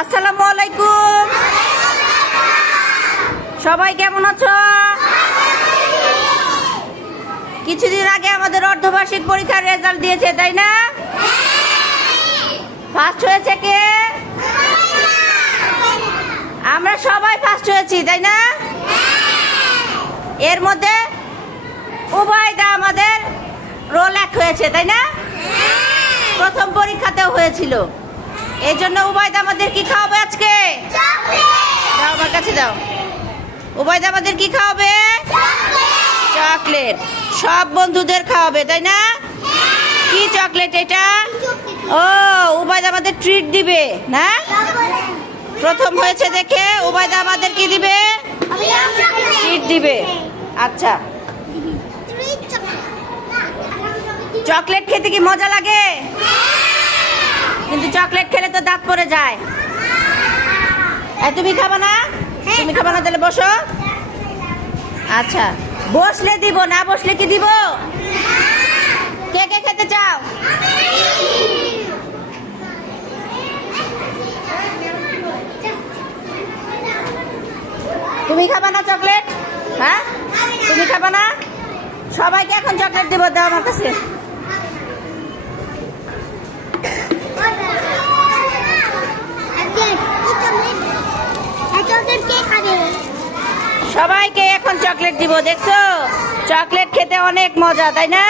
আসসালামু আলাইকুম। সবাই কেমন আছো? কিছুদিন আগে আমাদের অর্ধবার্ষিক পরীক্ষার রেজাল্ট দিয়েছে, তাই না? ফার্স্ট হয়েছে কে? আমরা সবাই ফার্স্ট হয়েছি, তাই না? এর মধ্যে উভয়দা আমাদের রোল এক হয়েছে, তাই না? প্রথম পরীক্ষাতেও হয়েছিল। এই জন্য উভয়দা আমাদের কি খাওয়াবে আজকে? দাও আমার কাছে দাও। উভয়দা আমাদের কি খাওয়াবে? চকলেট। সব বন্ধুদের খাওয়াবে তাই না? কি চকলেট এটা? ও উভয়দা আমাদের ট্রিট দিবে না? প্রথম হয়েছে দেখে উভয়দা আমাদের কি দিবে? ট্রিট দিবে। আচ্ছা। চকলেট। খেতে কি মজা লাগে? পড়ে যায়। তুমি খাবা না? তুমি খাবা না তাহলে বসো। আচ্ছা বসলে দিব না বসলে কি দিব? কে কে খেতে চাও? তুমি খাবা না চকলেট? হ্যাঁ? তুমি খাবা না? সবাইকে এখন চকলেট দিব দাও আমার কাছে। সবাইকে এখন চকলেট দিব দেখছ? চকলেট খেতে অনেক মজা তাই না?